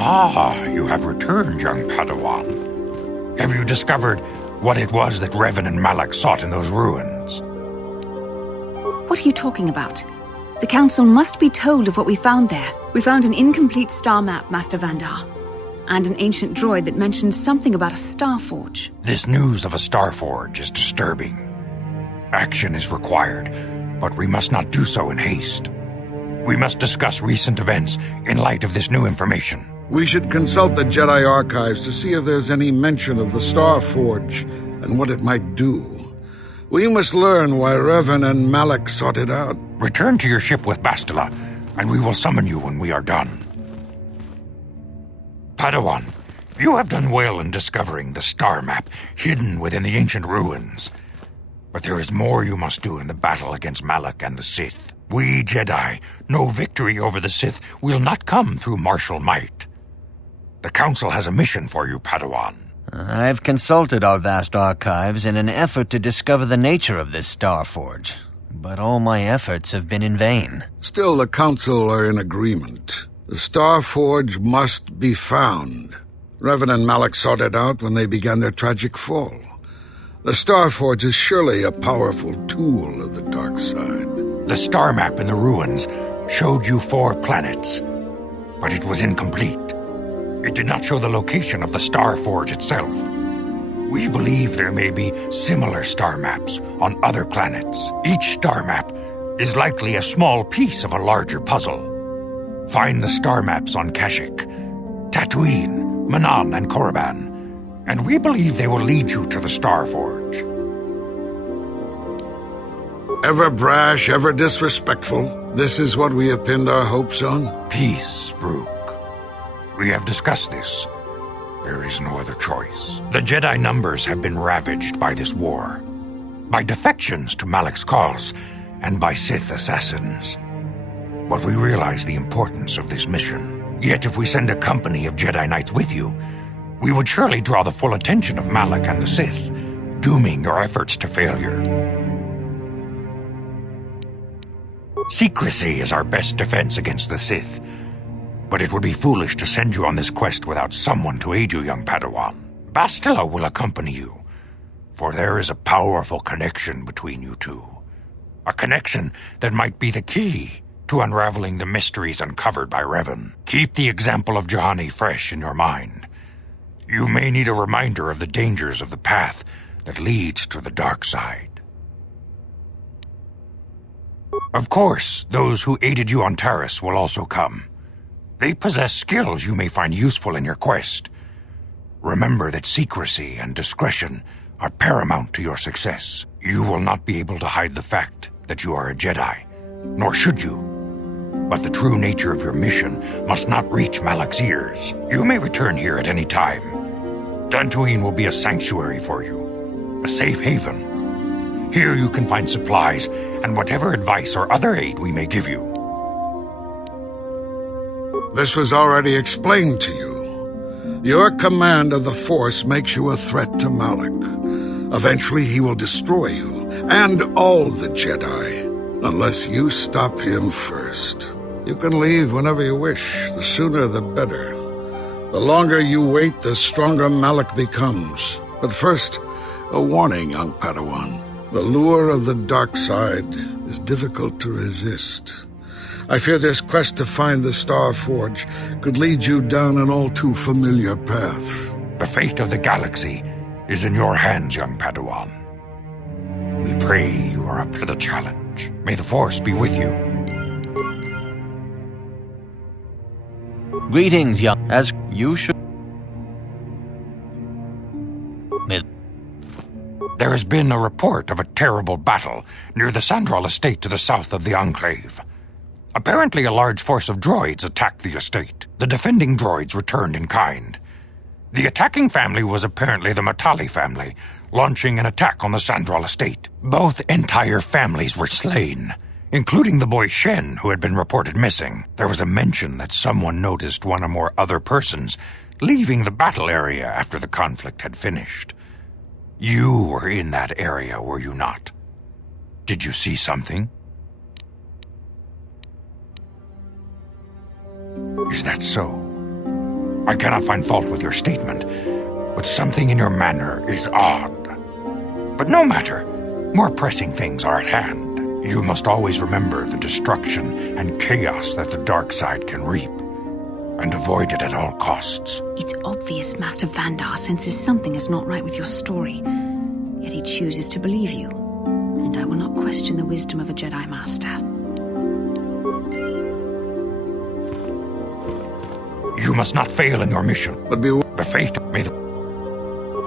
Ah, you have returned, young Padawan. Have you discovered what it was that Revan and Malak sought in those ruins? What are you talking about? The Council must be told of what we found there. We found an incomplete star map, Master Vandar, and an ancient droid that mentioned something about a star forge. This news of a star forge is disturbing. Action is required, but we must not do so in haste. We must discuss recent events in light of this new information. We should consult the Jedi archives to see if there's any mention of the Star Forge and what it might do. We must learn why Revan and Malak sought it out. Return to your ship with Bastila, and we will summon you when we are done. Padawan, you have done well in discovering the star map hidden within the ancient ruins. But there is more you must do in the battle against Malak and the Sith. We Jedi know victory over the Sith will not come through martial might. The Council has a mission for you, Padawan. I've consulted our vast archives in an effort to discover the nature of this Star Forge, but all my efforts have been in vain. Still, the Council are in agreement. The Star Forge must be found. Revan and Malak sought it out when they began their tragic fall. The Star Forge is surely a powerful tool of the dark side. The star map in the ruins showed you 4 planets, but it was incomplete. It did not show the location of the Star Forge itself. We believe there may be similar star maps on other planets. Each star map is likely a small piece of a larger puzzle. Find the star maps on Kashyyyk, Tatooine, Manaan, and Korriban, and we believe they will lead you to the Star Forge. Ever brash, ever disrespectful, this is what we have pinned our hopes on? Peace, Rook. We have discussed this. There is no other choice. The Jedi numbers have been ravaged by this war, by defections to Malak's cause, and by Sith assassins. But we realize the importance of this mission. Yet if we send a company of Jedi Knights with you, we would surely draw the full attention of Malak and the Sith, dooming your efforts to failure. Secrecy is our best defense against the Sith, but it would be foolish to send you on this quest without someone to aid you, young Padawan. Bastila will accompany you, for there is a powerful connection between you two. A connection that might be the key to unraveling the mysteries uncovered by Revan. Keep the example of Juhani fresh in your mind. You may need a reminder of the dangers of the path that leads to the dark side. Of course, those who aided you on Taris will also come. They possess skills you may find useful in your quest. Remember that secrecy and discretion are paramount to your success. You will not be able to hide the fact that you are a Jedi, nor should you. But the true nature of your mission must not reach Malak's ears. You may return here at any time. Dantooine will be a sanctuary for you, a safe haven. Here you can find supplies and whatever advice or other aid we may give you. This was already explained to you. Your command of the Force makes you a threat to Malak. Eventually he will destroy you, and all the Jedi, unless you stop him first. You can leave whenever you wish, the sooner the better. The longer you wait, the stronger Malak becomes. But first, a warning, young Padawan. The lure of the dark side is difficult to resist. I fear this quest to find the Star Forge could lead you down an all-too-familiar path. The fate of the galaxy is in your hands, young Padawan. We pray you are up to the challenge. May the Force be with you. Greetings, young, as you should. There has been a report of a terrible battle near the Sandral estate to the south of the Enclave. Apparently a large force of droids attacked the estate. The defending droids returned in kind. The attacking family was apparently the Matali family, launching an attack on the Sandral estate. Both entire families were slain, including the boy Shen, who had been reported missing. There was a mention that someone noticed one or more other persons leaving the battle area after the conflict had finished. You were in that area, were you not? Did you see something? Is that so? I cannot find fault with your statement, but something in your manner is odd. But no matter. More pressing things are at hand. You must always remember the destruction and chaos that the dark side can reap, and avoid it at all costs. It's obvious Master Vandar senses something is not right with your story, yet he chooses to believe you, and I will not question the wisdom of a Jedi Master. You must not fail in your mission. But The fate may the...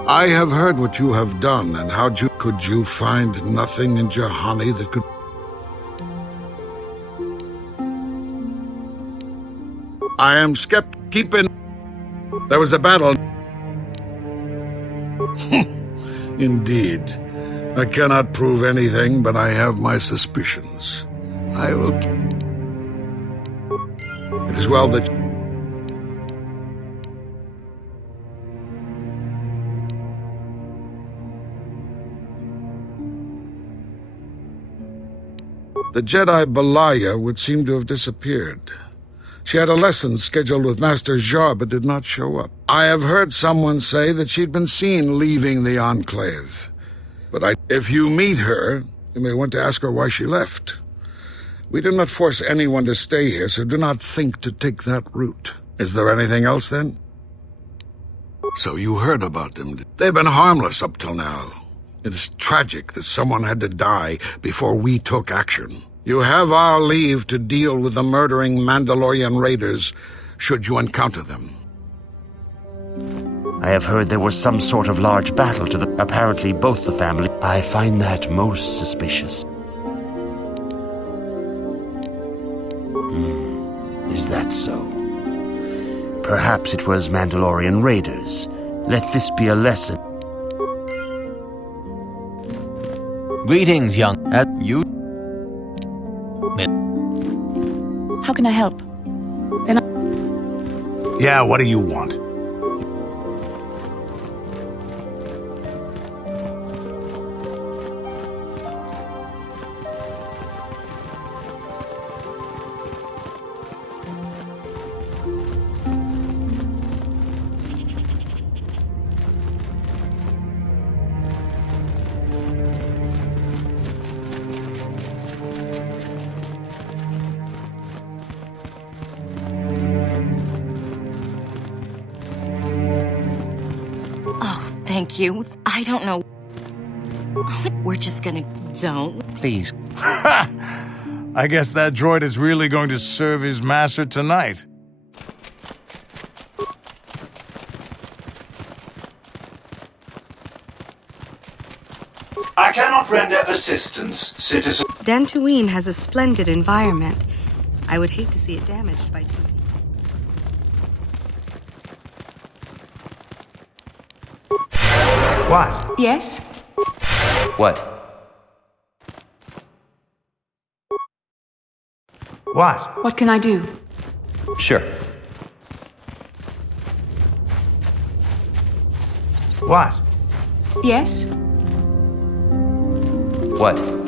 I have heard what you have done, and how could you find nothing in Juhani that could... I am keeping... There was a battle. Indeed. I cannot prove anything, but I have my suspicions. I will... It is well that... The Jedi Balaya would seem to have disappeared. She had a lesson scheduled with Master Zhar, but did not show up. I have heard someone say that she'd been seen leaving the Enclave. But if you meet her, you may want to ask her why she left. We do not force anyone to stay here, so do not think to take that route. Is there anything else, then? So you heard about them. They've been harmless up till now. It is tragic that someone had to die before we took action. You have our leave to deal with the murdering Mandalorian raiders, should you encounter them. I have heard there was some sort of large battle to apparently both the family. I find that most suspicious. Is that so? Perhaps it was Mandalorian raiders. Let this be a lesson. Greetings, young... you... How can I help? Yeah, what do you want? Thank you. I don't know. We're just gonna... Don't. Please. I guess that droid is really going to serve his master tonight. I cannot render assistance, citizen. Dantooine has a splendid environment. I would hate to see it damaged by too many. What? Yes? What? What? What can I do? Sure. What? Yes? What?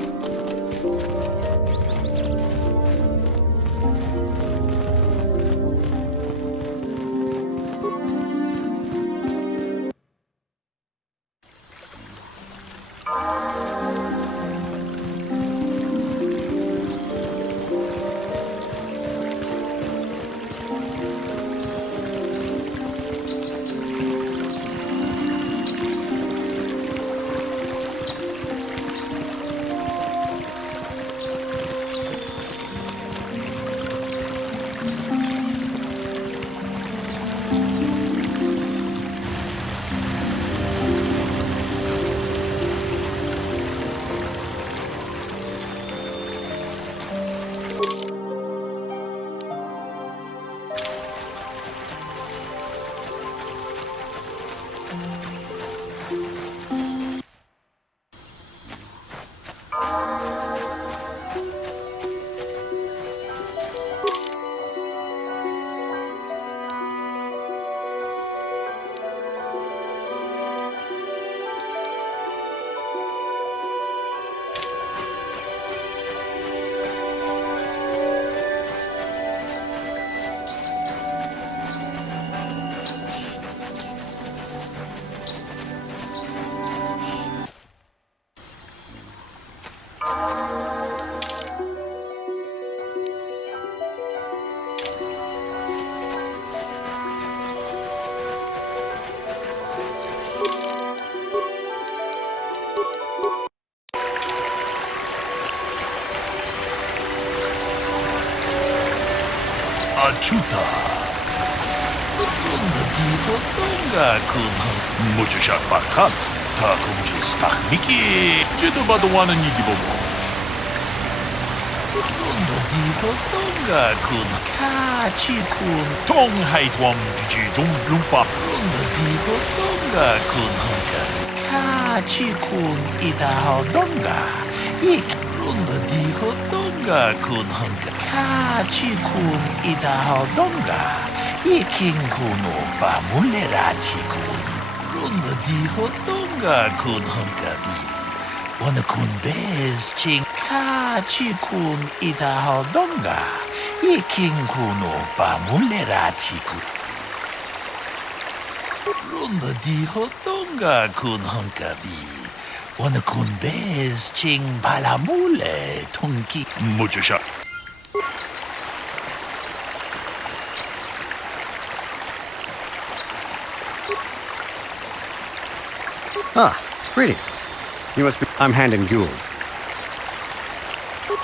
Achuta. Dijo Tonga kun Muchashak Bakal. Takum just Miki. Jedubadwana Nidibobo. Dijo Tonga kun Kachi kun Tong Haitwam Jiji Lumpa. Dijo Tonga kun Hunka. Kachi kun Idahal Donga. Ik Runda Dijo Tonga kun Hunka. Kachi kun Idahal Donga. Iking kuno Bamulerachi kun. Runda Dijo Tonga kun Hunkabi. Wana kun bez ching Kachi kun Idahal Donga. Iking kuno Bamulerachi kun. Runda Dijo Tonga kun Hunkabi. Wana kun bez ching Balamule Tunki. Muchasha. Ah, greetings. You must be... I'm Handon Gould.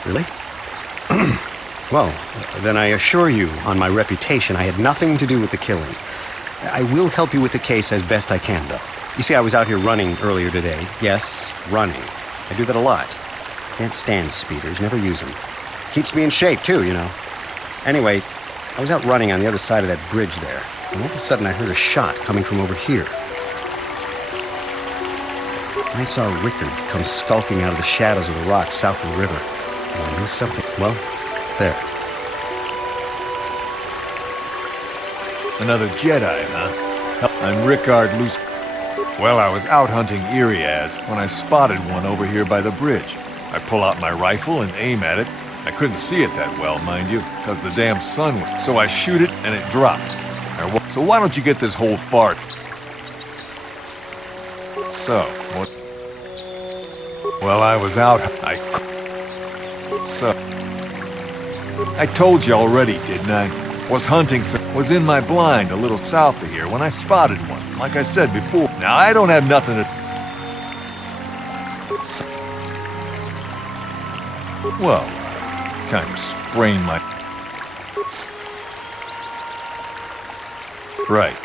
Really? Well, then I assure you, on my reputation, I had nothing to do with the killing. I will help you with the case as best I can, though. You see, I was out here running earlier today. Yes, running. I do that a lot. Can't stand speeders, never use them. Keeps me in shape, too, you know. Anyway, I was out running on the other side of that bridge there, and all of a sudden I heard a shot coming from over here. I saw Rickard come skulking out of the shadows of the rocks south of the river. And I knew something... Well, there. Another Jedi, huh? I'm Rickard Luce. Well, I was out hunting Iriaz when I spotted one over here by the bridge. I pull out my rifle and aim at it. I couldn't see it that well, mind you, because the damn sun went. So I shoot it and it drops. So why don't you get this whole fart? So, what? Well, I was out. I told you already, didn't I? Was hunting was in my blind a little south of here when I spotted one, like I said before. Now, I don't have nothing to... Well, kind of sprained my... Right.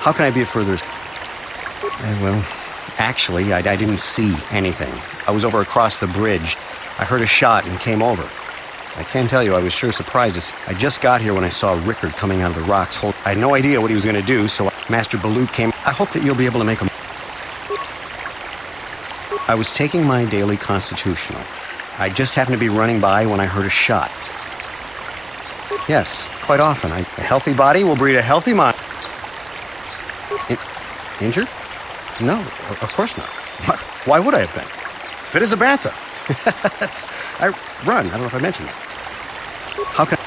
How can I be of further... well, actually, I didn't see anything. I was over across the bridge. I heard a shot and came over. I can't tell you, I was sure surprised. I just got here when I saw Rickard coming out of the rocks. I had no idea what he was going to do, so Master Balut came. I hope that you'll be able to make him... I was taking my daily constitutional. I just happened to be running by when I heard a shot. Yes, quite often. A healthy body will breed a healthy mind. Injured? No, of course not. Why would I have been? Fit as a bantha. I run. I don't know if I mentioned that. How can...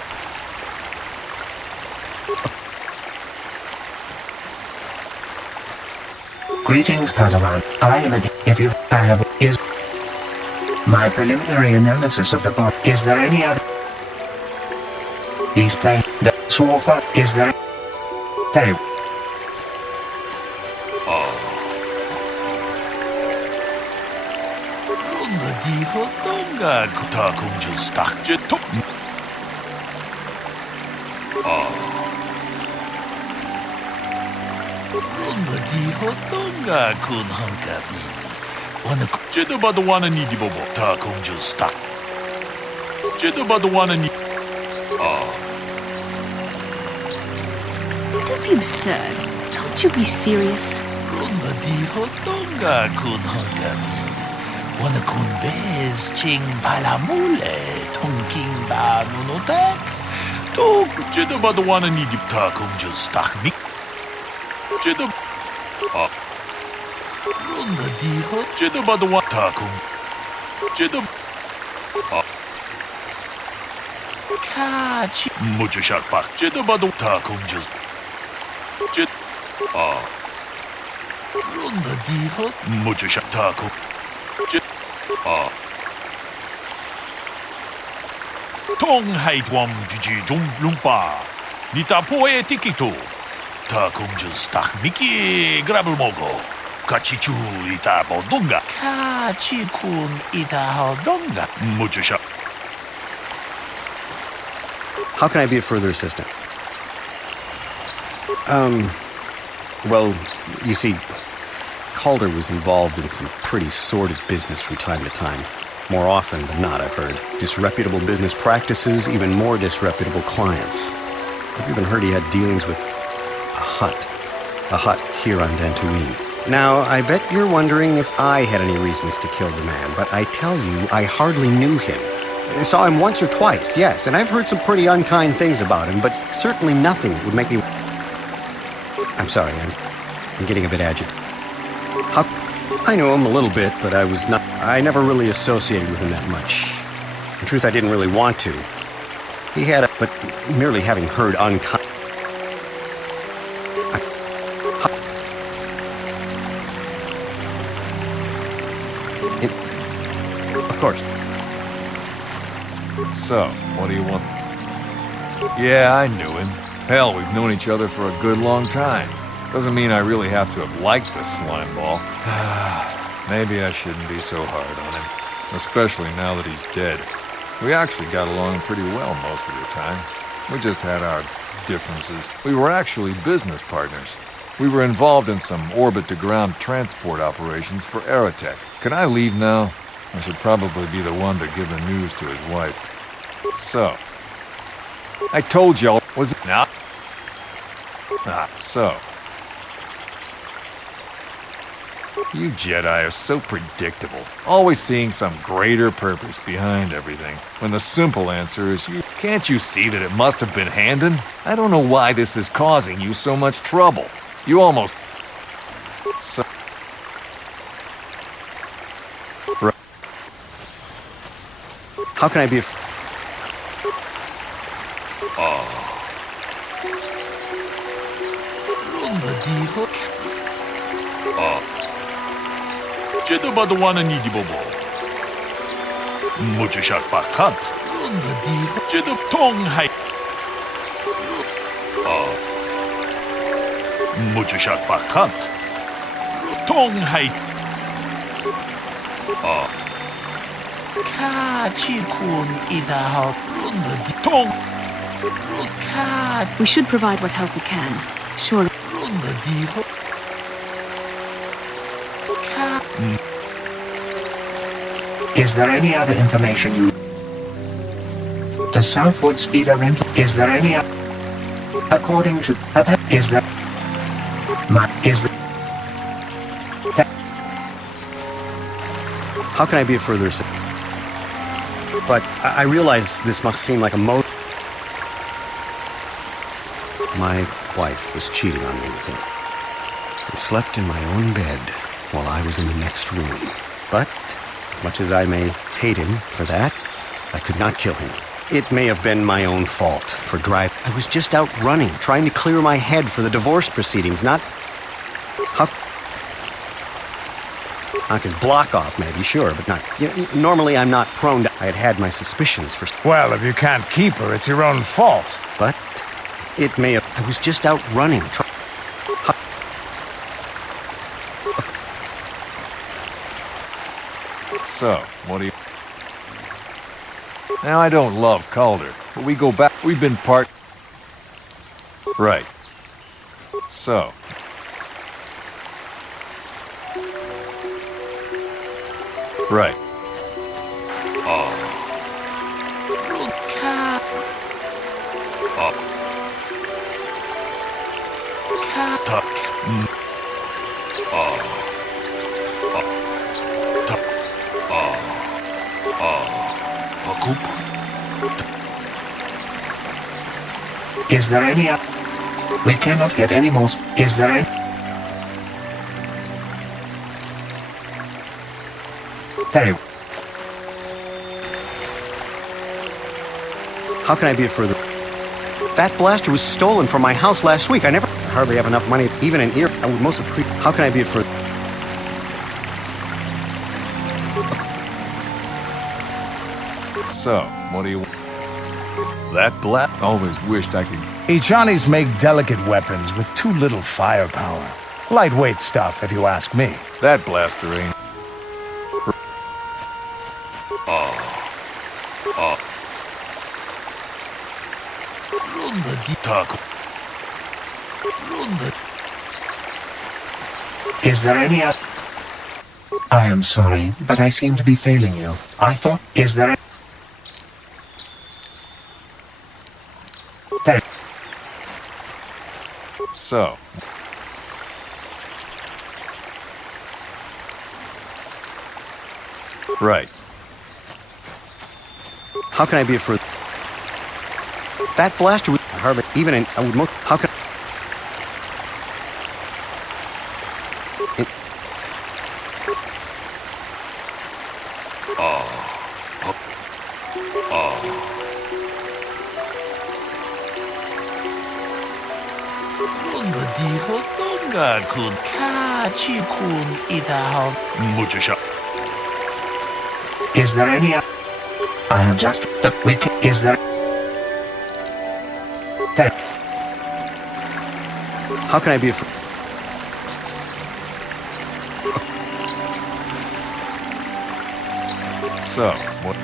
Greetings, Padawan. I am if you have is my preliminary analysis of the bot. Is there any other? He's playing the sofa. Is there? Very. Dijo Tonga Kutakum just stuck to Runda Dijo Tonga kun Hunkabi. Wanna Jedabadwana Nidibobo Takum just stuck. Jedabadwana Ni. Don't be absurd. Can't you be serious? Runda Dijo Tonga kun Hunkabi. Wana kun bez ching balamule tunking ba nunotek. Tuk jedabadwana ni diptakum just stachnik. Jedab. Runda diho jedabadwana takum. Jedab. Kachi. Muchashak pak jedabadu takum just. Jed. Runda diho muchashak takum. Tong Haitwam Jiji Lumpa. Nita Poe Tikito. Takum just Miki Grabelmogo. Kachichu Ita Bodunga. Kachikun Ita Hodonga. Muchasha. How can I be of further assistance? Well, you see, Calder was involved in some pretty sordid business from time to time. More often than not, I've heard. Disreputable business practices, even more disreputable clients. I've even heard he had dealings with a hut here on Dantooine. Now, I bet you're wondering if I had any reasons to kill the man, but I tell you, I hardly knew him. I saw him once or twice, yes, and I've heard some pretty unkind things about him, but certainly nothing that would make me... I'm sorry, I'm getting a bit agitated. I knew him a little bit, but I never really associated with him that much. In truth, I didn't really want to. He had a... but merely having heard unkind... Of course. So, what do you want? Yeah, I knew him. Hell, we've known each other for a good long time. Doesn't mean I really have to have liked the slime ball. Maybe I shouldn't be so hard on him. Especially now that he's dead. We actually got along pretty well most of the time. We just had our differences. We were actually business partners. We were involved in some orbit-to-ground transport operations for Aerotech. Can I leave now? I should probably be the one to give the news to his wife. So, I told y'all, was it not? So. You Jedi are so predictable, always seeing some greater purpose behind everything, when the simple answer is you. Can't you see that it must have been Handon? I don't know why this is causing you so much trouble. You almost... So... Right. How can I be a... Jedu baduanan ni dibobo. Muchashak bakant. Jedu tong hai. Muchashak bakant. Tong hai. Ka chikun idahal. Tong. We should provide what help we can. Surely. Is there any other information you... The Southwood Speeder Rental... Is there any... According to... Is there... Is there... How can I be of further assistance? But I realize this must seem like a My wife was cheating on me with him. He slept in my own bed while I was in the next room. But, as much as I may hate him for that, I could not kill him. It may have been my own fault for driving. I was just out running, trying to clear my head for the divorce proceedings, not... Knock his block off, maybe, sure, but not... normally I'm not prone to... I had my suspicions for... Well, if you can't keep her, it's your own fault. But it may have... I was just out running, So, what do you... Now, I don't love Calder, but we go back... We've been part... Right. So... Right. Is there any... We cannot get any more... Is there any... Very... How can I be of further... That blaster was stolen from my house last week. I hardly have enough money, even an ear. I would most appreciate... How can I be of further... So, what do you... That blast? Always wished I could... Ichanis make delicate weapons with too little firepower. Lightweight stuff, if you ask me. That blaster ain't... Is there any other? I am sorry, but I seem to be failing you. I thought, is there a... There. So, right. How can I be a further? That blaster would hardly even in. I would most. How can? Is there any other? I have just the wicket. Is there? There. How can I be a So, what?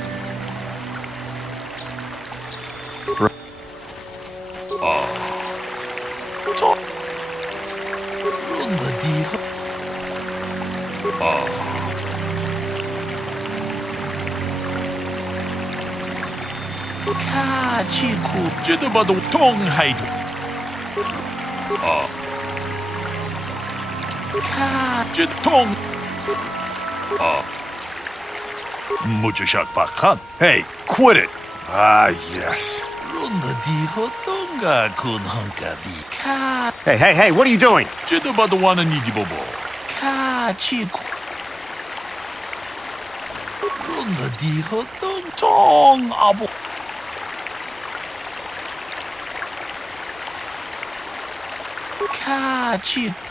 제도바도 통하이드. 제통. 무주샷 박한. Hey, quit it! Ah, yes. Hey, what are you doing? 제도바도 와는 이디보보. 아보.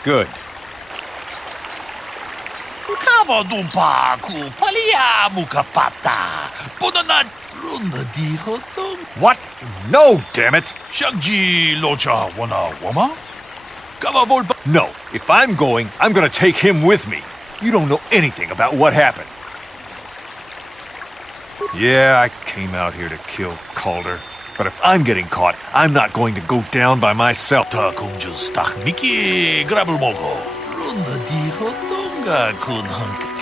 Good. 카바둠파쿠 팔리야 무카파타. 보나나 룬더 디호동. What? No, damn it! 샹지 로차 원아 워마? 까바볼바. No, if I'm going, I'm gonna take him with me. You don't know anything about what happened. Yeah, I came out here to kill Calder. But if I'm getting caught, I'm not going to go down by myself. 다 공주스 딱 미끼 그라블 먹어. 룬더 디호동가 군한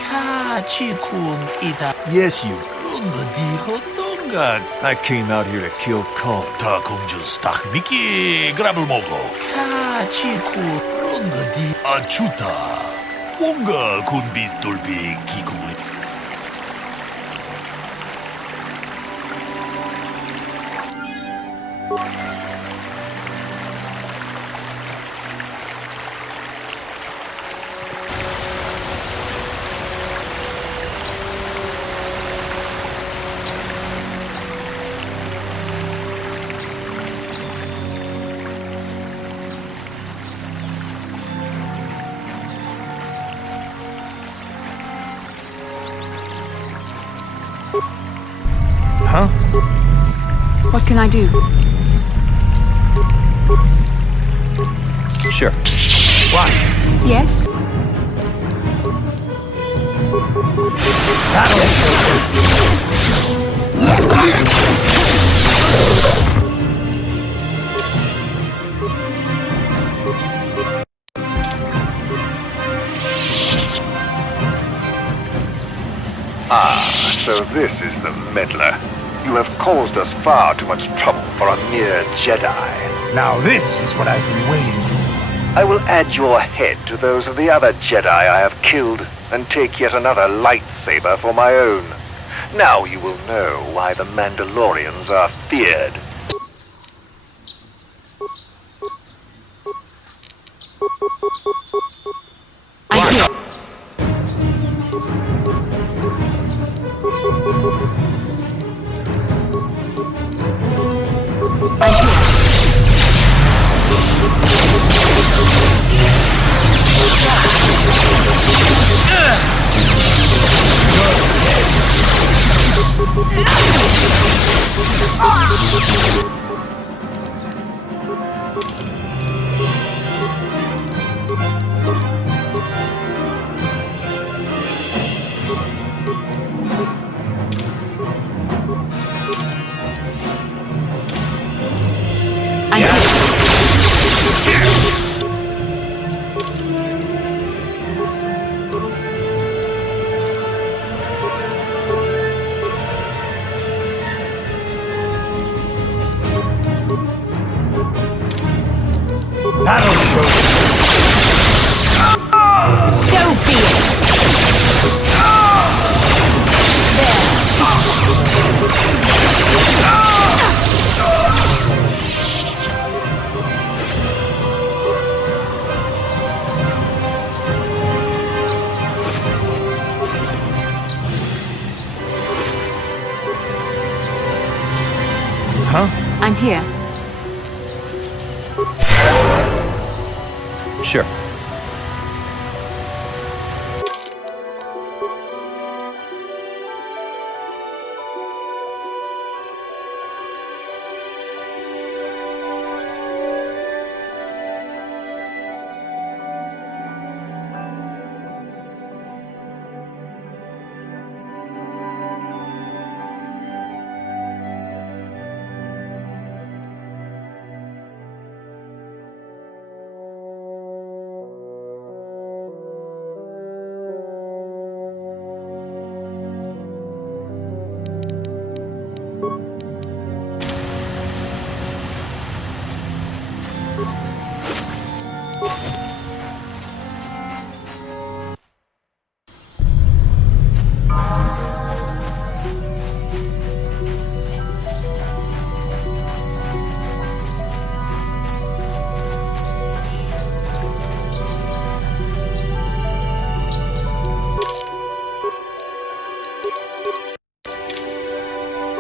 카치군 이다. Yes, you. 룬더 디호동가. I came out here to kill Calder. 다 공주스 딱 미끼 그라블 먹어. 카치군 룬더 디 아추타. 뭔가 군비스 돌비 기구. Huh? What can I do? Sure. Why? Yes? So this is the meddler. You have caused us far too much trouble for a mere Jedi. Now this is what I've been waiting for. I will add your head to those of the other Jedi I have killed, and take yet another lightsaber for my own. Now you will know why the Mandalorians are feared. That'll show you. So be it! Huh? I'm here. Sure.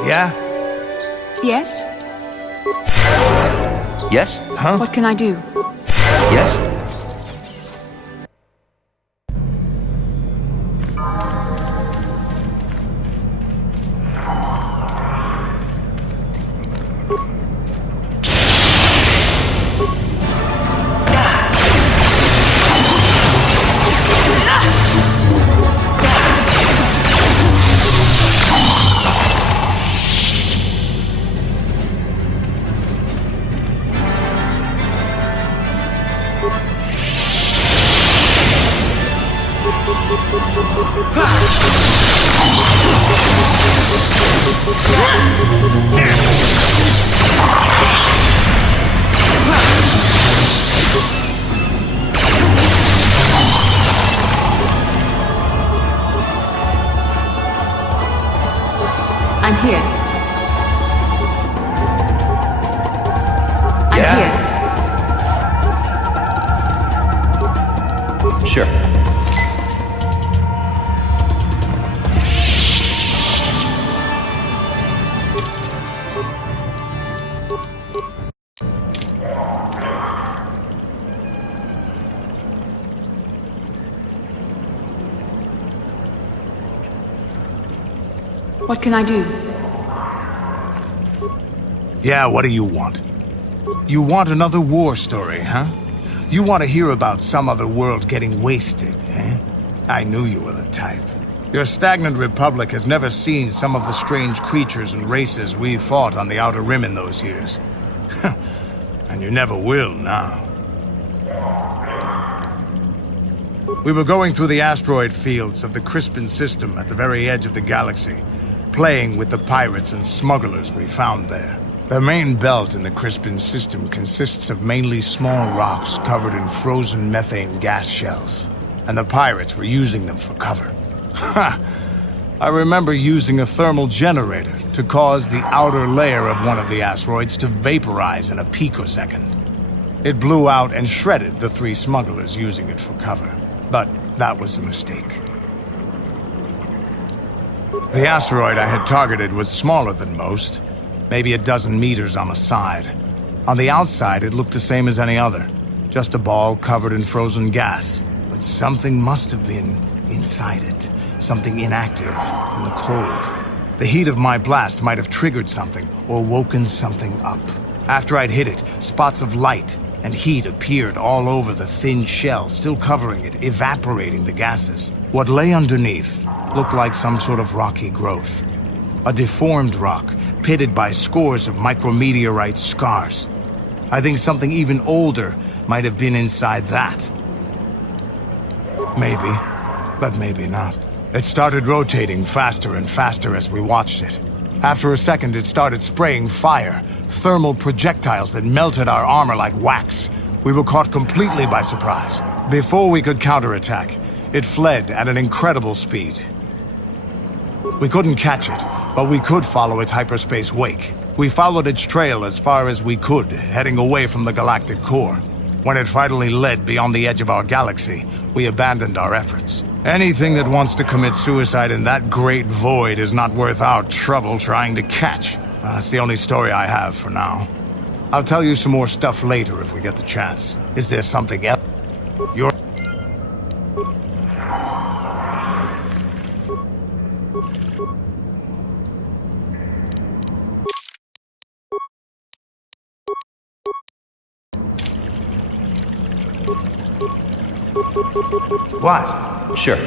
Yeah? Yes? Yes? Huh? What can I do? Yes? I'm here. I'm here. Sure. What can I do? Yeah, what do you want? You want another war story, huh? You want to hear about some other world getting wasted, eh? I knew you were the type. Your stagnant republic has never seen some of the strange creatures and races we fought on the Outer Rim in those years. And you never will now. We were going through the asteroid fields of the Crispin system at the very edge of the galaxy, playing with the pirates and smugglers we found there. The main belt in the Crispin system consists of mainly small rocks covered in frozen methane gas shells, and the pirates were using them for cover. Ha! I remember using a thermal generator to cause the outer layer of one of the asteroids to vaporize in a picosecond. It blew out and shredded the 3 smugglers using it for cover, but that was a mistake. The asteroid I had targeted was smaller than most, maybe a dozen meters on a side. On the outside, it looked the same as any other, just a ball covered in frozen gas. But something must have been inside it, something inactive in the cold. The heat of my blast might have triggered something or woken something up. After I'd hit it, spots of light and heat appeared all over the thin shell, still covering it, evaporating the gases. What lay underneath looked like some sort of rocky growth. A deformed rock, pitted by scores of micrometeorite scars. I think something even older might have been inside that. Maybe, but maybe not. It started rotating faster and faster as we watched it. After a second, it started spraying fire, thermal projectiles that melted our armor like wax. We were caught completely by surprise. Before we could counterattack, it fled at an incredible speed. We couldn't catch it, but we could follow its hyperspace wake. We followed its trail as far as we could, heading away from the galactic core. When it finally led beyond the edge of our galaxy, we abandoned our efforts. Anything that wants to commit suicide in that great void is not worth our trouble trying to catch. That's the only story I have for now. I'll tell you some more stuff later if we get the chance. Is there something else? You're... What? Sure.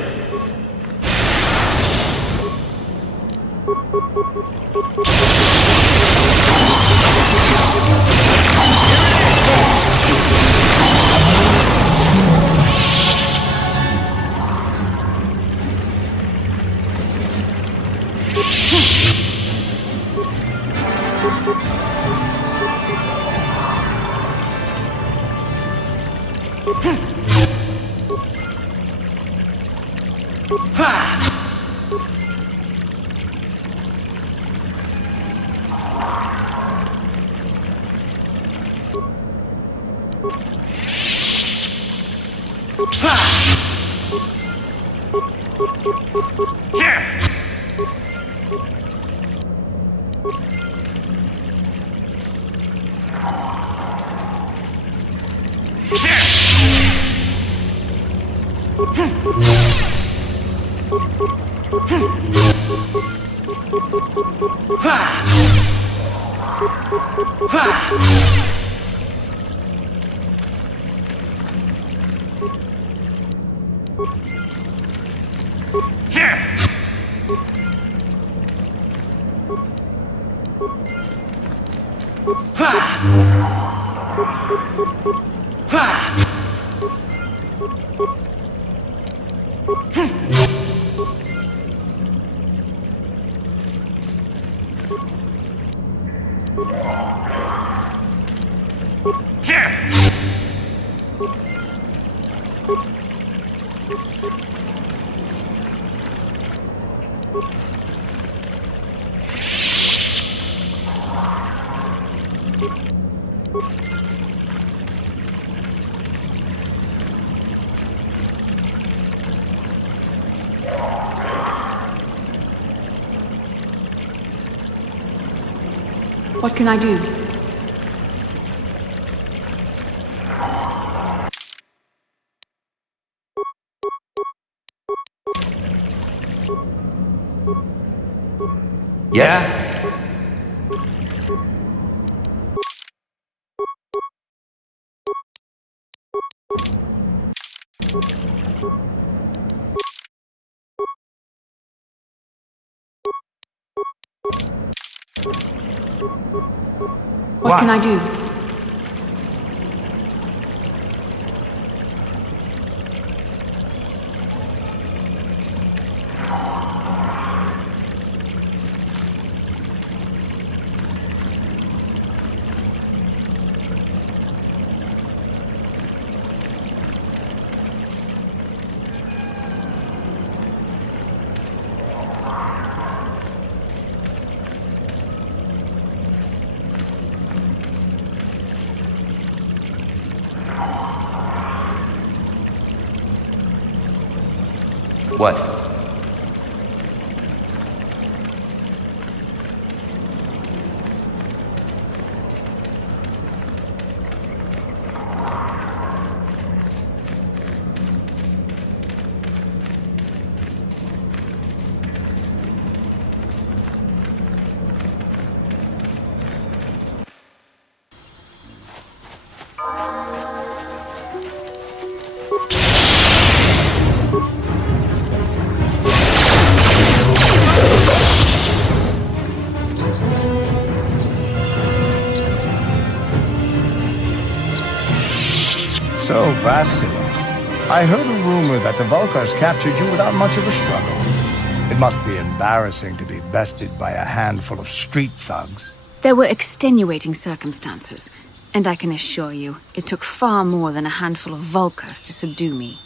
What can I do? Yes? What can I do? What? So, Bastila, I heard a rumor that the Vulkars captured you without much of a struggle. It must be embarrassing to be bested by a handful of street thugs. There were extenuating circumstances. And I can assure you, it took far more than a handful of Vulkars to subdue me.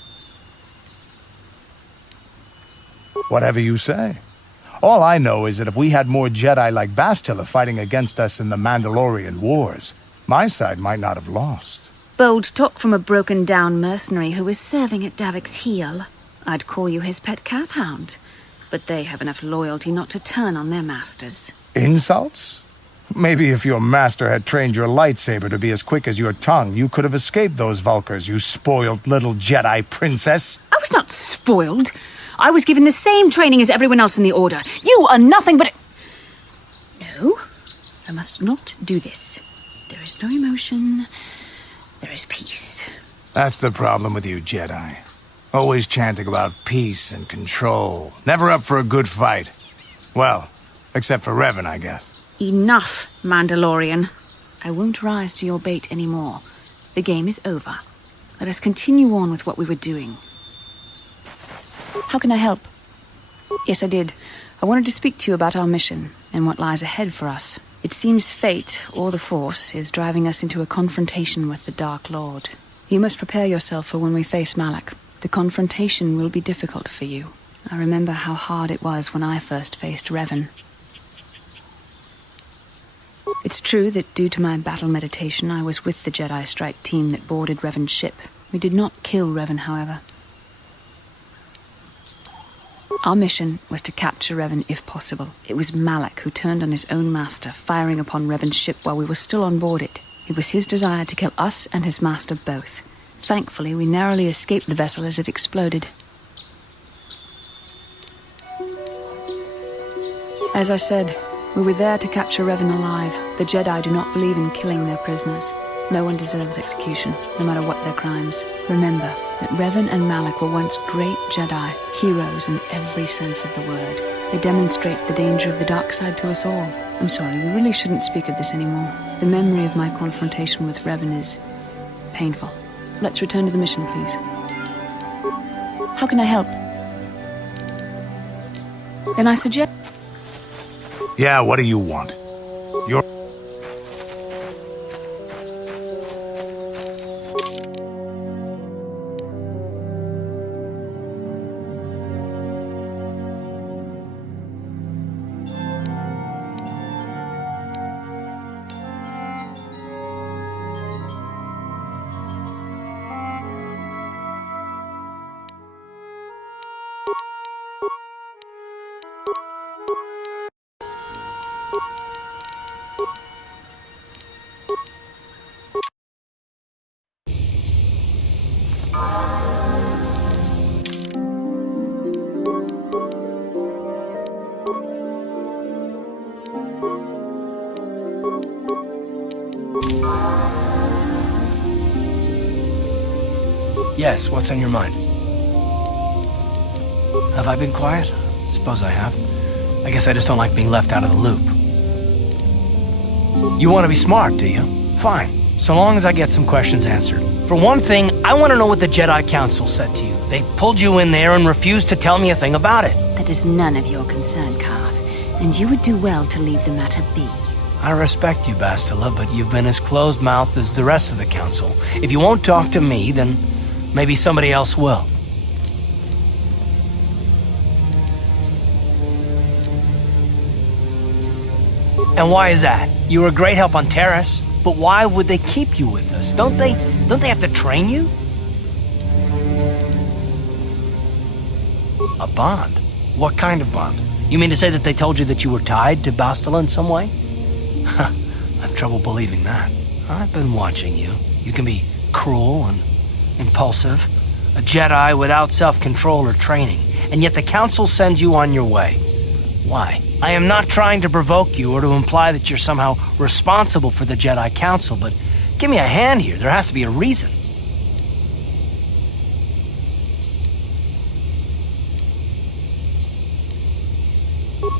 Whatever you say. All I know is that if we had more Jedi like Bastila fighting against us in the Mandalorian Wars, my side might not have lost. Bold talk from a broken-down mercenary who was serving at Davik's heel. I'd call you his pet cat hound. But they have enough loyalty not to turn on their masters. Insults? Maybe if your master had trained your lightsaber to be as quick as your tongue, you could have escaped those Vulkars, you spoiled little Jedi princess. I was not spoiled. I was given the same training as everyone else in the Order. You are nothing but No, I must not do this. There is no emotion. There is peace. That's the problem with you, Jedi. Always chanting about peace and control. Never up for a good fight. Well, except for Revan, I guess. Enough, Mandalorian. I won't rise to your bait anymore. The game is over. Let us continue on with what we were doing. How can I help? Yes, I did. I wanted to speak to you about our mission and what lies ahead for us. It seems fate, or the Force, is driving us into a confrontation with the Dark Lord. You must prepare yourself for when we face Malak. The confrontation will be difficult for you. I remember how hard it was when I first faced Revan. It's true that due to my battle meditation, I was with the Jedi strike team that boarded Revan's ship. We did not kill Revan, however. Our mission was to capture Revan if possible. It was Malak who turned on his own master, firing upon Revan's ship while we were still on board it. It was his desire to kill us and his master both. Thankfully, we narrowly escaped the vessel as it exploded. As I said, we were there to capture Revan alive. The Jedi do not believe in killing their prisoners. No one deserves execution, no matter what their crimes. Remember that Revan and Malak were once great Jedi, heroes in every sense of the word. They demonstrate the danger of the dark side to us all. I'm sorry, we really shouldn't speak of this anymore. The memory of my confrontation with Revan is painful. Let's return to the mission, please. How can I help? Then I suggest... Yeah, what do you want? You're... Yes, what's on your mind? Have I been quiet? Suppose I have. I guess I just don't like being left out of the loop. You want to be smart, do you? Fine, so long as I get some questions answered. For one thing, I want to know what the Jedi Council said to you. They pulled you in there and refused to tell me a thing about it. That is none of your concern, Carth, and you would do well to leave the matter be. I respect you, Bastila, but you've been as closed-mouthed as the rest of the Council. If you won't talk to me, then maybe somebody else will. And why is that? You were a great help on Terrace, but why would they keep you with us? Don't they have to train you? A bond? What kind of bond? You mean to say that they told you that you were tied to Bastila in some way? I have trouble believing that. I've been watching you. You can be cruel and impulsive, a Jedi without self-control or training, and yet the Council sends you on your way. Why? I am not trying to provoke you or to imply that you're somehow responsible for the Jedi Council, but give me a hand here. There has to be a reason.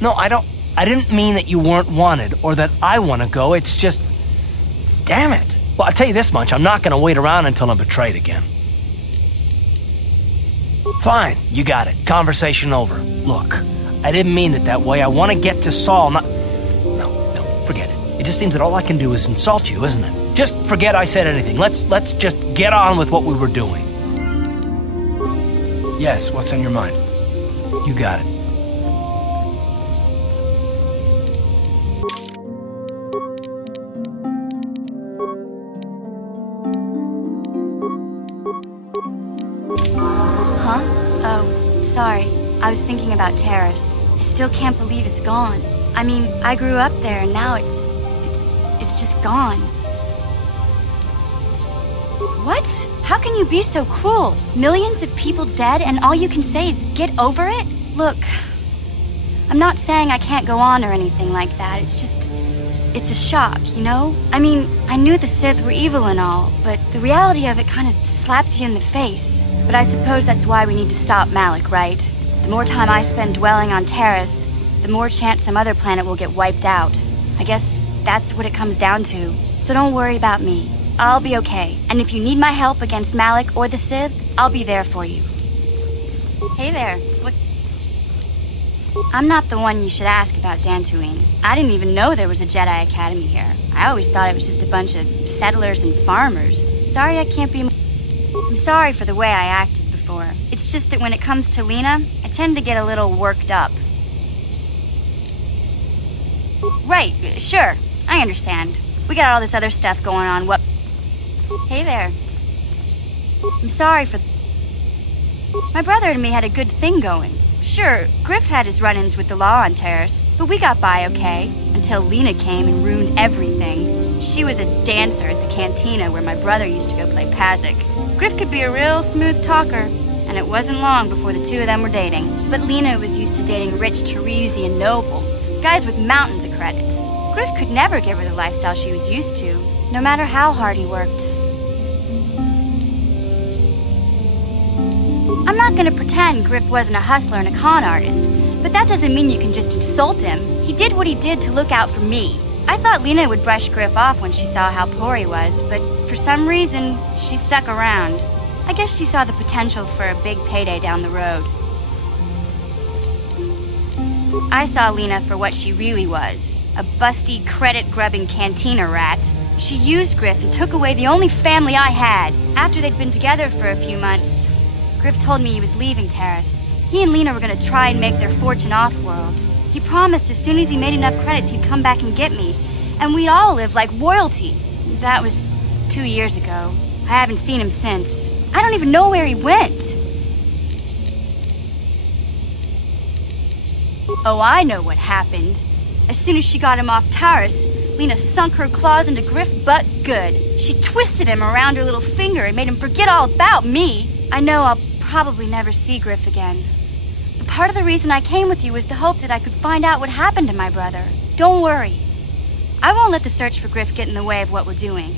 No, I didn't mean that you weren't wanted or that I want to go. It's just... Damn it. Well, I'll tell you this much. I'm not going to wait around until I'm betrayed again. Fine. You got it. Conversation over. Look, I didn't mean it that way. I want to get to Saul, not... No, forget it. It just seems that all I can do is insult you, isn't it? Just forget I said anything. Let's just get on with what we were doing. Yes, what's on your mind? You got it. Huh? Oh, sorry. I was thinking about Terrace. I still can't believe it's gone. I mean, I grew up there and now it's just gone. What? How can you be so cruel? Millions of people dead and all you can say is get over it? Look, I'm not saying I can't go on or anything like that. It's a shock, you know? I mean, I knew the Sith were evil and all, but the reality of it kind of slaps you in the face. But I suppose that's why we need to stop Malik, right? The more time I spend dwelling on Terrace, the more chance some other planet will get wiped out. I guess that's what it comes down to. So don't worry about me. I'll be okay. And if you need my help against Malik or the Sith, I'll be there for you. Hey there. What? I'm not the one you should ask about Dantooine. I didn't even know there was a Jedi Academy here. I always thought it was just a bunch of settlers and farmers. Sorry I can't be... I'm sorry for the way I acted before. It's just that when it comes to Lena, I tend to get a little worked up. Right, sure. I understand. We got all this other stuff going on. What? Hey there. I'm sorry for... My brother and me had a good thing going. Sure, Griff had his run-ins with the law on Terrace, but we got by okay, until Lena came and ruined everything. She was a dancer at the cantina where my brother used to go play Pazik. Griff could be a real smooth talker, and it wasn't long before the two of them were dating. But Lena was used to dating rich Teresian nobles, guys with mountains of credits. Griff could never give her the lifestyle she was used to, no matter how hard he worked. I'm not gonna pretend Griff wasn't a hustler and a con artist, but that doesn't mean you can just insult him. He did what he did to look out for me. I thought Lena would brush Griff off when she saw how poor he was, but for some reason, she stuck around. I guess she saw the potential for a big payday down the road. I saw Lena for what she really was, a busty, credit-grubbing cantina rat. She used Griff and took away the only family I had. After they'd been together for a few months, Griff told me he was leaving Terrace. He and Lena were gonna try and make their fortune off-world. He promised as soon as he made enough credits he'd come back and get me, and we'd all live like royalty. That was 2 years ago. I haven't seen him since. I don't even know where he went. Oh, I know what happened. As soon as she got him off Terrace, Lena sunk her claws into Griff butt good. She twisted him around her little finger and made him forget all about me. I know I'll probably never see Griff again. But part of the reason I came with you was the hope that I could find out what happened to my brother. Don't worry. I won't let the search for Griff get in the way of what we're doing.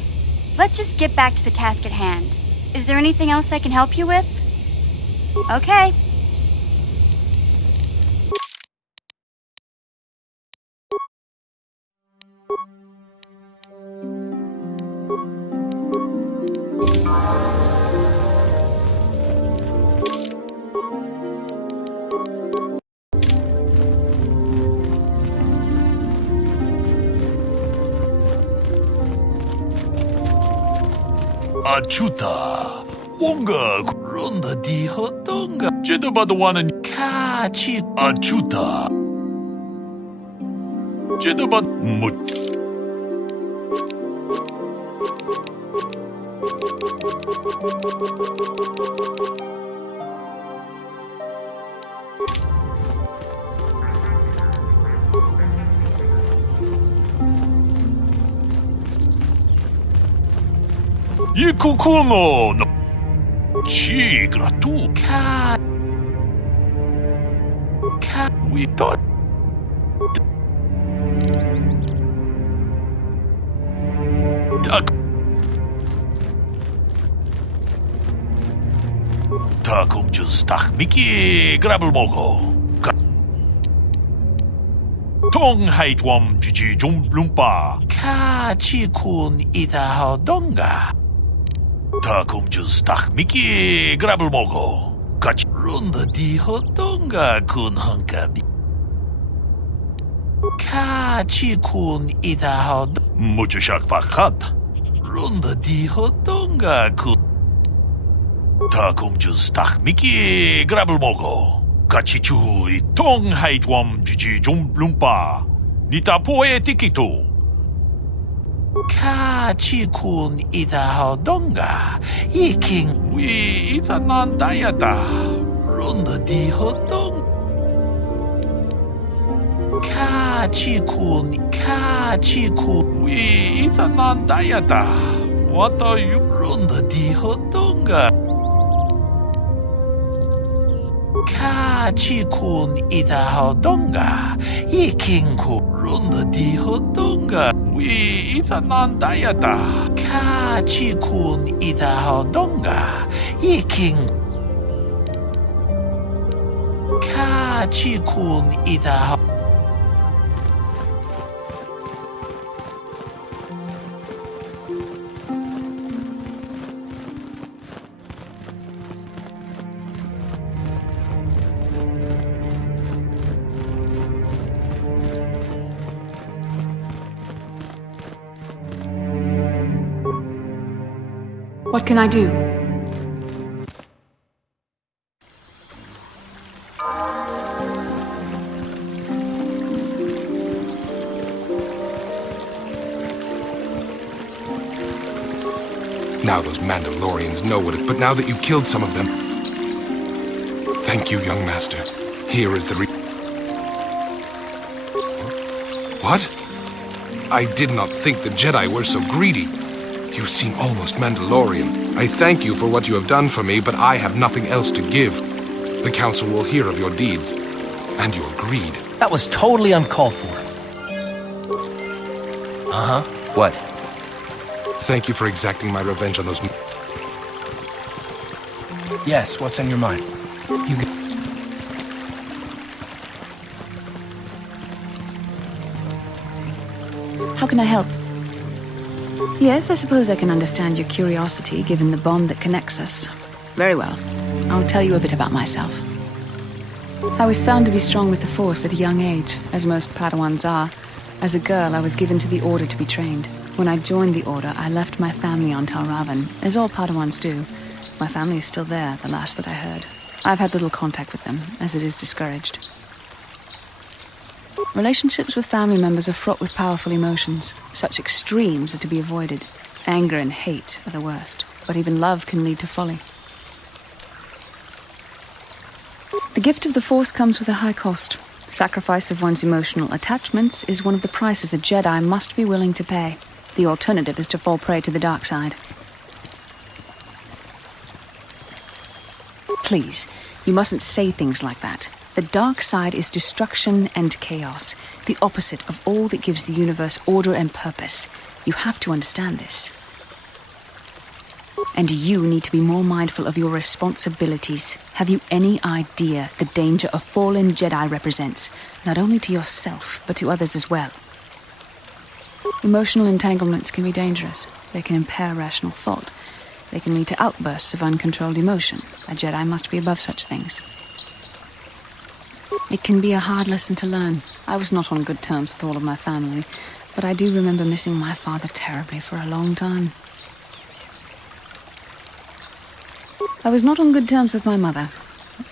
Let's just get back to the task at hand. Is there anything else I can help you with? Okay. 아추타 뭔가 그런다 디허던가 쟤도 봐도 와는 같이 아추타 쟤도 봐도 뭐 이 코코노 치그라투 카 위터 다 공주스 딱 미끼 그라블 모고 통하이트웜 지지 좀 룸바 카치쿤 이다하던가 다 공주스 딱 미끼 그라블 모고 같이 룬다 디허던가 군 헝가비 Kachikun itahod. Muchashak pakat. Runda di hodonga ku. Takumjus takmiki grabelmogo. Kachichu itong haitwam jiji jumblumpa. Nitapoe tikito. Kachikun itahodonga. Iking wi itanandayata. Runda di hodong. Kachikun wi itanandayata. What are you? Runda di hodonga. Kachikun itahodonga. Ikinku. Runda di hodonga. Wi itanandayata. Kachikun itahodonga. Ikinku. Kachikun itahodonga. What can I do? Now those Mandalorians know what it... But now that you've killed some of them... Thank you, young master. Here is the What? I did not think the Jedi were so greedy. You seem almost Mandalorian. I thank you for what you have done for me, but I have nothing else to give. The Council will hear of your deeds. And your greed. That was totally uncalled for. Uh-huh. What? Thank you for exacting my revenge on those... Yes, what's on your mind? How can I help? Yes, I suppose I can understand your curiosity, given the bond that connects us. Very well. I'll tell you a bit about myself. I was found to be strong with the Force at a young age, as most Padawans are. As a girl, I was given to the Order to be trained. When I joined the Order, I left my family on Tal Ravan, as all Padawans do. My family is still there, the last that I heard. I've had little contact with them, as it is discouraged. Relationships with family members are fraught with powerful emotions. Such extremes are to be avoided. Anger and hate are the worst, but even love can lead to folly. The gift of the Force comes with a high cost. Sacrifice of one's emotional attachments is one of the prices a Jedi must be willing to pay. The alternative is to fall prey to the dark side. Please, you mustn't say things like that. The dark side is destruction and chaos, the opposite of all that gives the universe order and purpose. You have to understand this. And you need to be more mindful of your responsibilities. Have you any idea the danger a fallen Jedi represents, not only to yourself, but to others as well? Emotional entanglements can be dangerous. They can impair rational thought. They can lead to outbursts of uncontrolled emotion. A Jedi must be above such things. It can be a hard lesson to learn. I was not on good terms with all of my family, but I do remember missing my father terribly for a long time. I was not on good terms with my mother.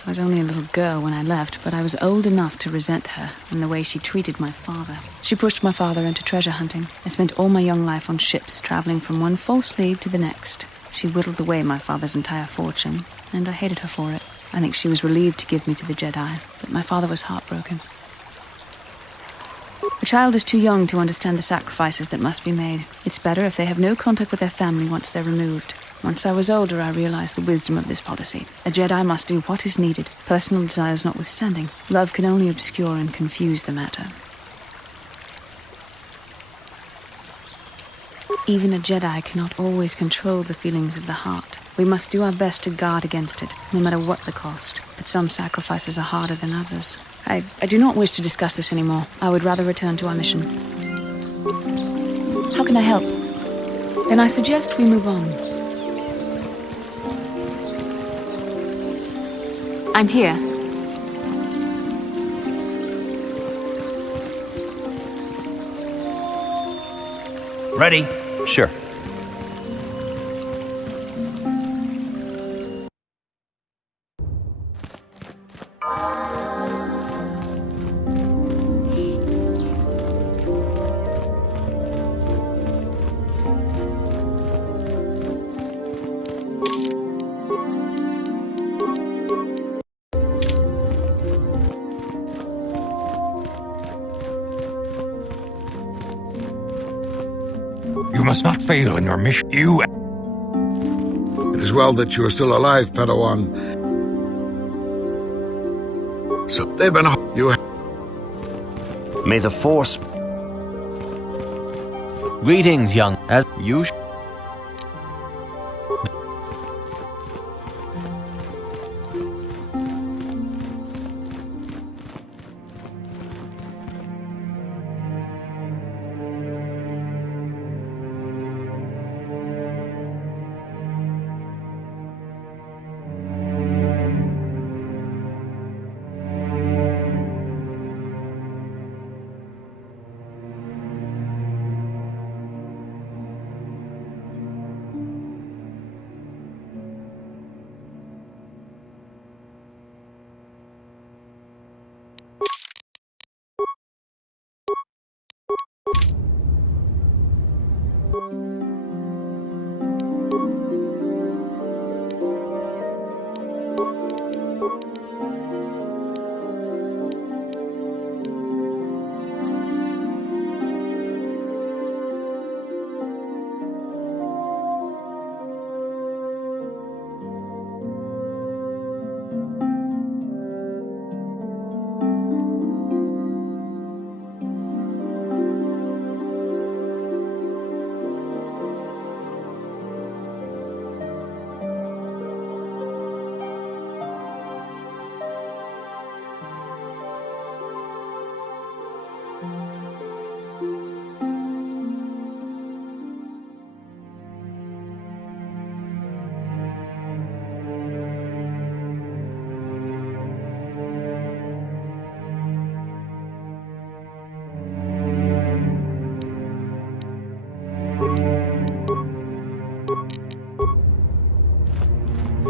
I was only a little girl when I left, but I was old enough to resent her and the way she treated my father. She pushed my father into treasure hunting. I spent all my young life on ships, traveling from one false lead to the next. She whittled away my father's entire fortune, and I hated her for it. I think she was relieved to give me to the Jedi, but my father was heartbroken. A child is too young to understand the sacrifices that must be made. It's better if they have no contact with their family once they're removed. Once I was older, I realized the wisdom of this policy. A Jedi must do what is needed, personal desires notwithstanding. Love can only obscure and confuse the matter. Even a Jedi cannot always control the feelings of the heart. We must do our best to guard against it, no matter what the cost. But some sacrifices are harder than others. I do not wish to discuss this anymore. I would rather return to our mission. How can I help? Then I suggest we move on. I'm here. Ready? Sure. You must not fail in your mission. It is well that you are still alive, Padawan. So they've been... You... May the Force... Greetings, young... As you...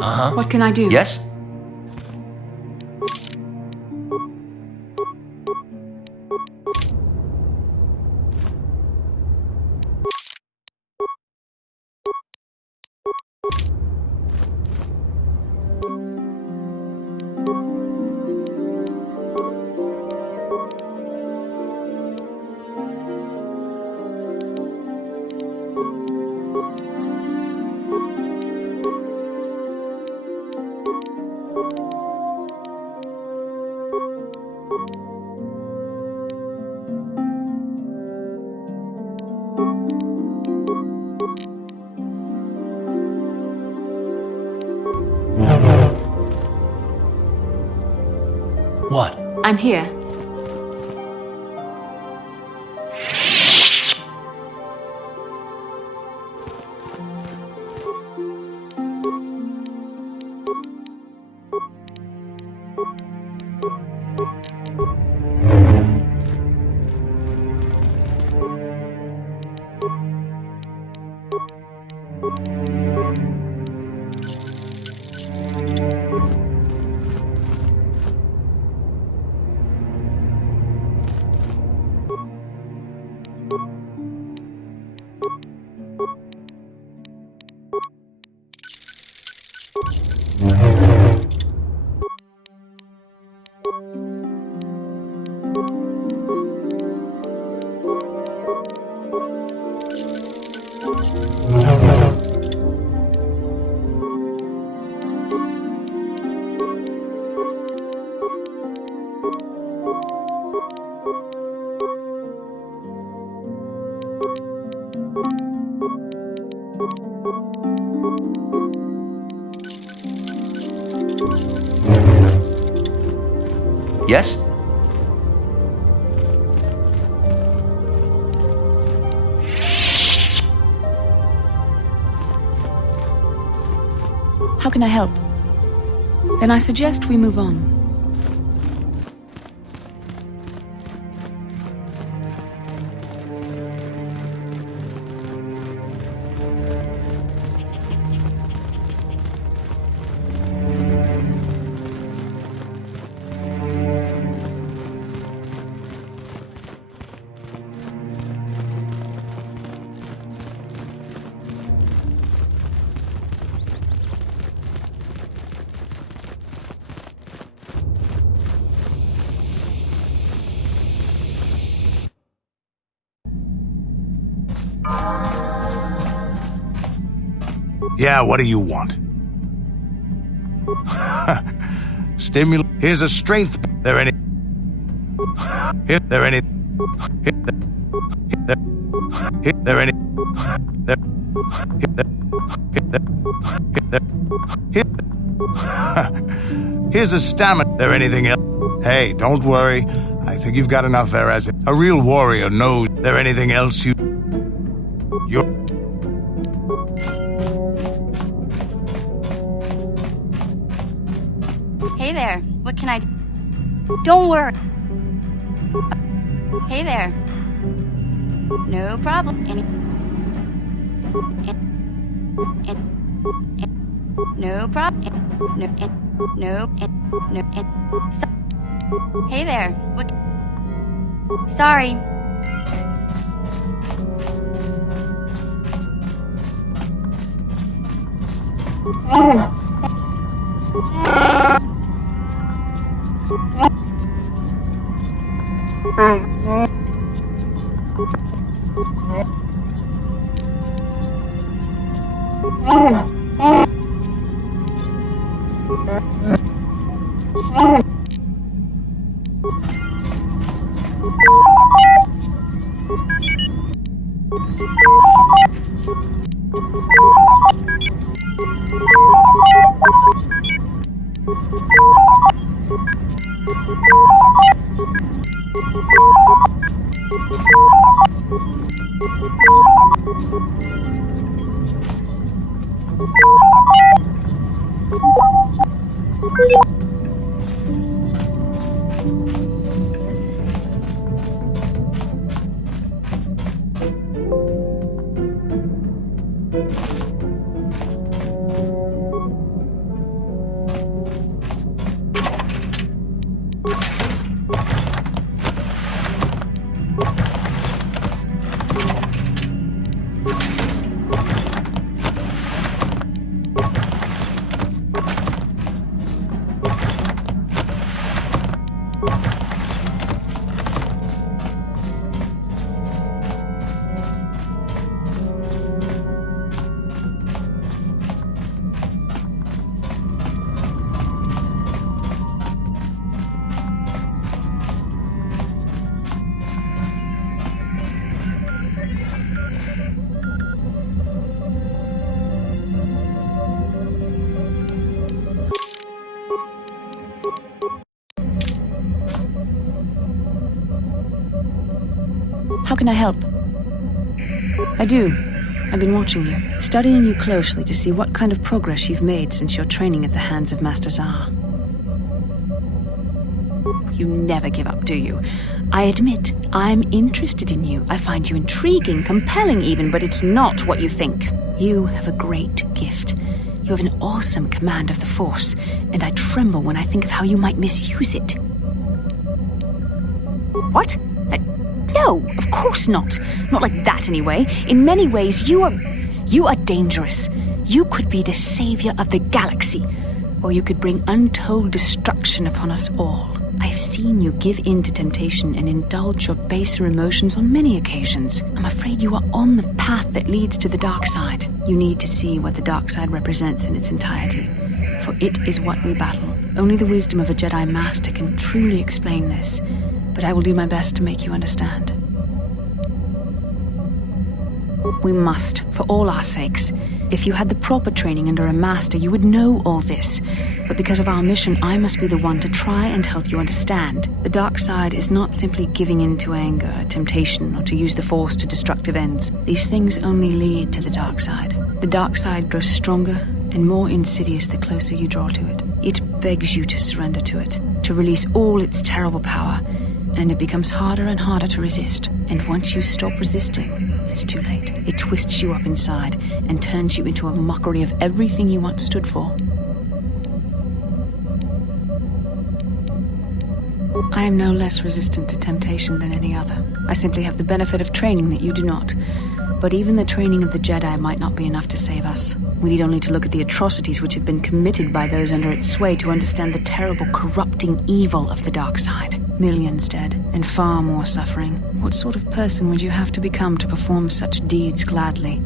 Uh-huh. What can I do? Yes? What? I'm here. Yes? How can I help? Then I suggest we move on. Yeah, what do you want? Here's a strength. There any? Here, there any? Here, there any? There. Here's a stamina. There anything else? Hey, don't worry. I think you've got enough there as a real warrior knows. There anything else you're... Hey there, what can I do? Don't worry. Hey there. No problem. No problem. Hey there. What? Sorry. How can I help? I do. I've been watching you, studying you closely to see what kind of progress you've made since your training at the hands of Master Zar. You never give up, do you? I admit, I'm interested in you. I find you intriguing, compelling even, but it's not what you think. You have a great gift. You have an awesome command of the Force, and I tremble when I think of how you might misuse it. What? No, of course not. Not like that, anyway. In many ways, you are dangerous. You could be the savior of the galaxy, or you could bring untold destruction upon us all. I have seen you give in to temptation and indulge your baser emotions on many occasions. I'm afraid you are on the path that leads to the dark side. You need to see what the dark side represents in its entirety, for it is what we battle. Only the wisdom of a Jedi Master can truly explain this, but I will do my best to make you understand. We must, for all our sakes. If you had the proper training under a master, you would know all this. But because of our mission, I must be the one to try and help you understand. The dark side is not simply giving in to anger, temptation, or to use the Force to destructive ends. These things only lead to the dark side. The dark side grows stronger and more insidious the closer you draw to it. It begs you to surrender to it, to release all its terrible power, and it becomes harder and harder to resist. And once you stop resisting, it's too late. It twists you up inside and turns you into a mockery of everything you once stood for. I am no less resistant to temptation than any other. I simply have the benefit of training that you do not. But even the training of the Jedi might not be enough to save us. We need only to look at the atrocities which have been committed by those under its sway to understand the terrible, corrupting evil of the dark side. Millions dead, and far more suffering. What sort of person would you have to become to perform such deeds gladly?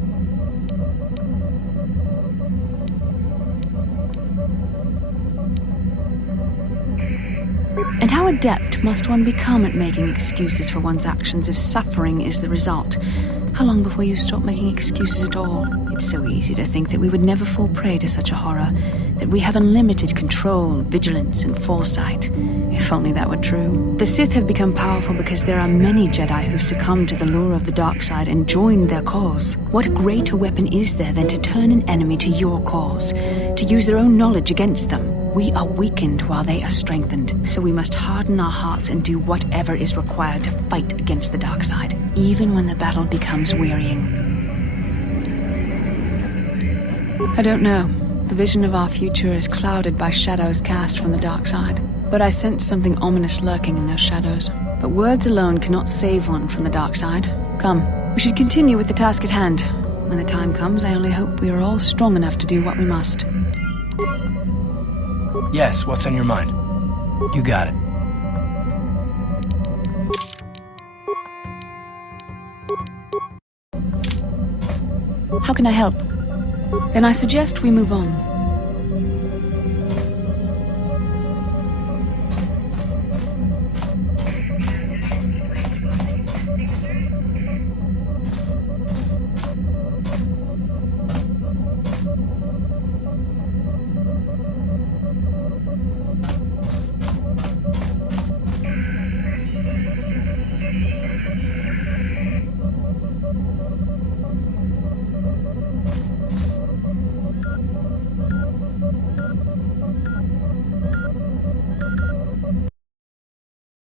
And how adept must one become at making excuses for one's actions if suffering is the result? How long before you stop making excuses at all? It's so easy to think that we would never fall prey to such a horror, that we have unlimited control, vigilance, and foresight. If only that were true. The Sith have become powerful because there are many Jedi who've succumbed to the lure of the dark side and joined their cause. What greater weapon is there than to turn an enemy to your cause, to use their own knowledge against them? We are weakened while they are strengthened, so we must harden our hearts and do whatever is required to fight against the dark side, even when the battle becomes wearying. I don't know. The vision of our future is clouded by shadows cast from the dark side. But I sense something ominous lurking in those shadows. But words alone cannot save one from the dark side. Come, we should continue with the task at hand. When the time comes, I only hope we are all strong enough to do what we must. Yes, what's on your mind? You got it. How can I help? Then I suggest we move on.